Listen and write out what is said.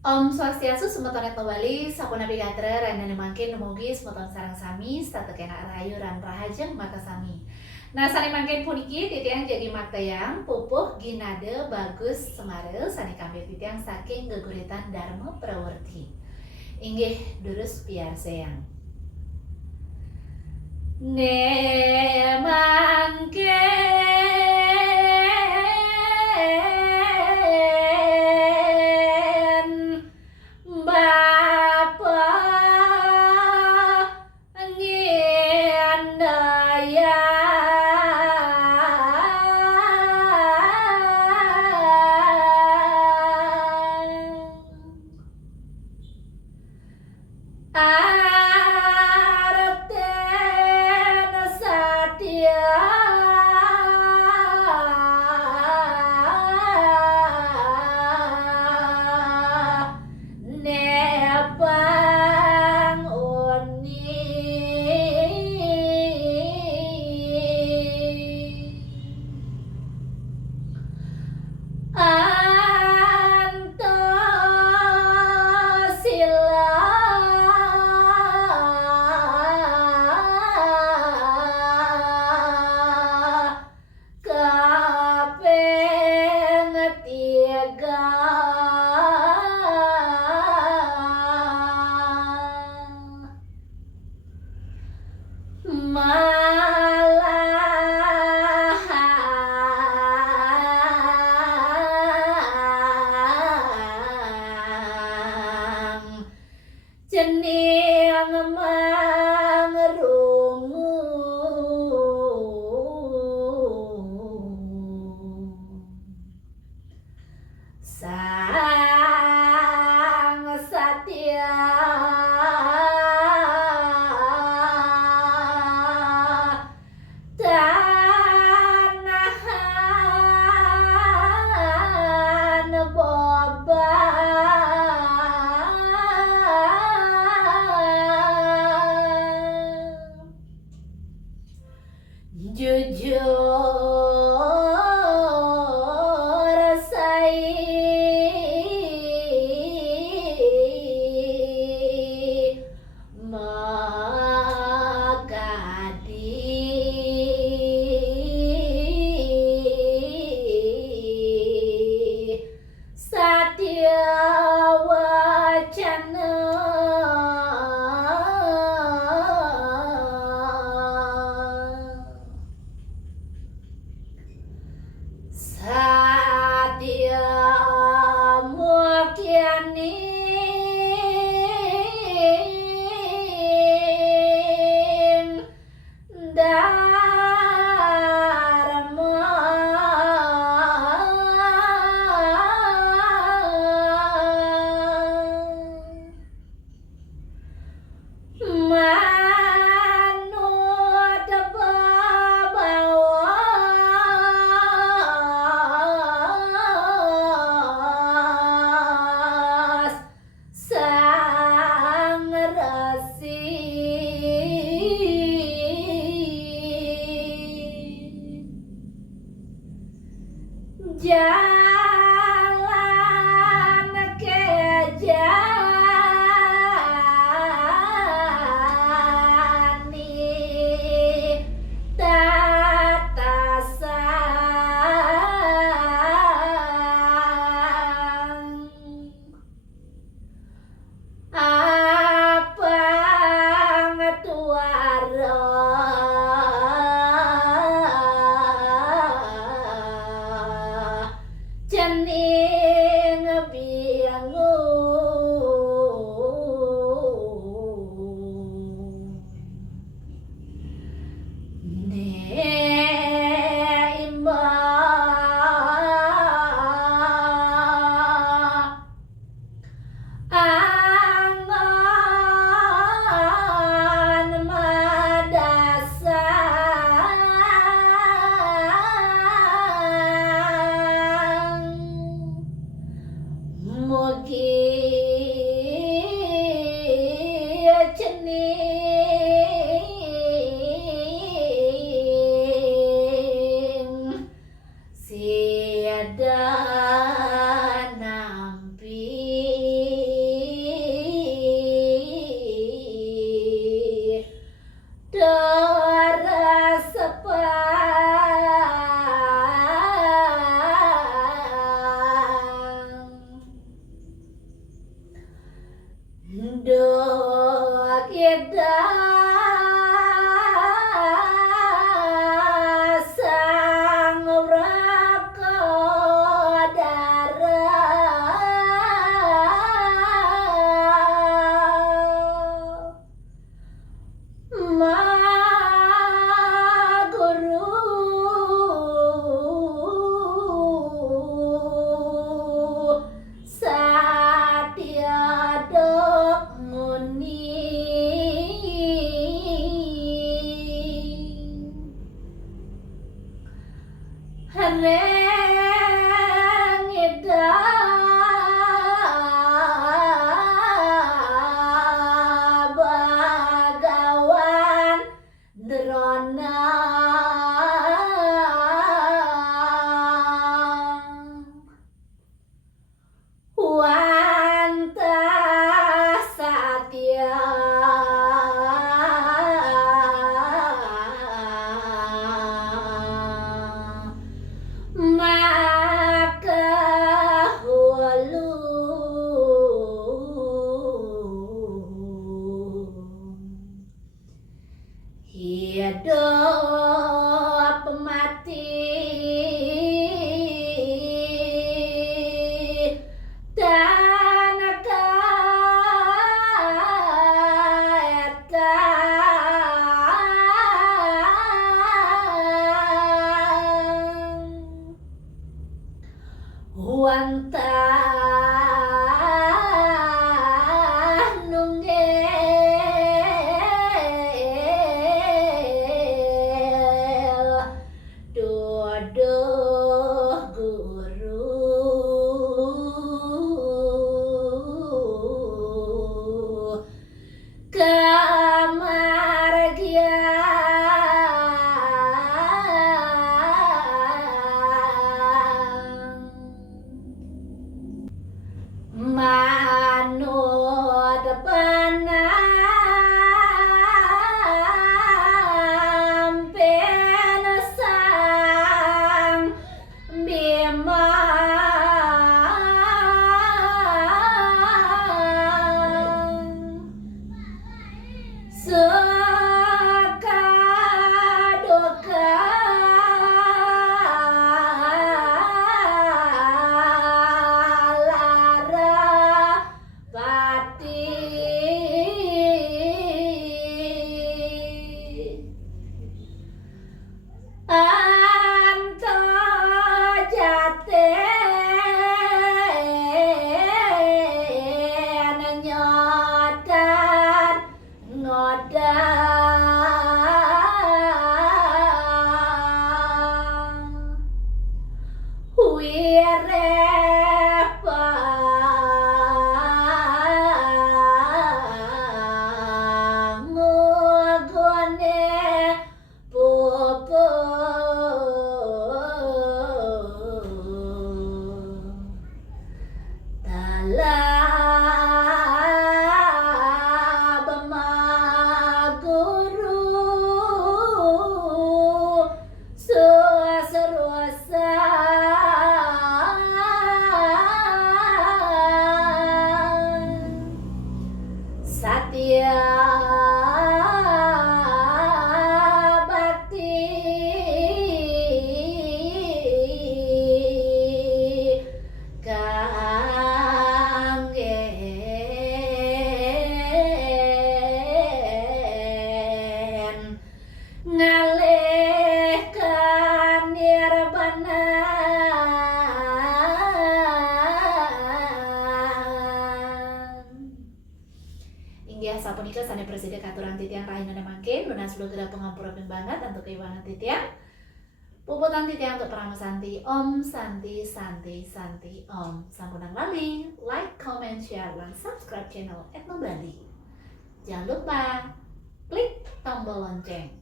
Om Swastiastu semeton kembali Sapuna Pigatra Randana mangkin dumugi semeton sareng sami satekena rahayu ran rahajeng mata sami. Nah sani mangkin puniki titiang jadi maktayang pupuh ginade bagus semare sani kambih titiang saking geguritan Dharma Prawerti. Inggih durus piarseyang. Ne mangken Bapa nyandayang Arten Satya Nepang kaping tiga Malang Cening mangrungu Sang Satya Tanahan Boban Jujur sai Magadi Satya Wacana Satya Mukyani Dharma Manut babawas Sang Resi Jalan kejani tatasan Apang tuara Cening biangu Ne imba Angon madasang Mugi Do kita sang raka dara ma guru satiada muni Rengida bagawan drona wanta satya maka hulu hidup mati tanaka eta wanta nunggel dodoh guru kemargian manut penampen sang bima sekadoka lara pati anto jaten nyodan ngodang wirepa ngogone popo talabama guru suasrosa satya bakti kanggen ngalihkan nirvana inggih sapunika sane presiden katuran titiang rahina mangke lunas blogera pengampura banget untuk keiwangan titiang puputan titiang untuk Pramo Santi Om Santi Santi Santi Om sampunang lali like comment share dan subscribe channel Etno Bali jangan lupa klik tombol lonceng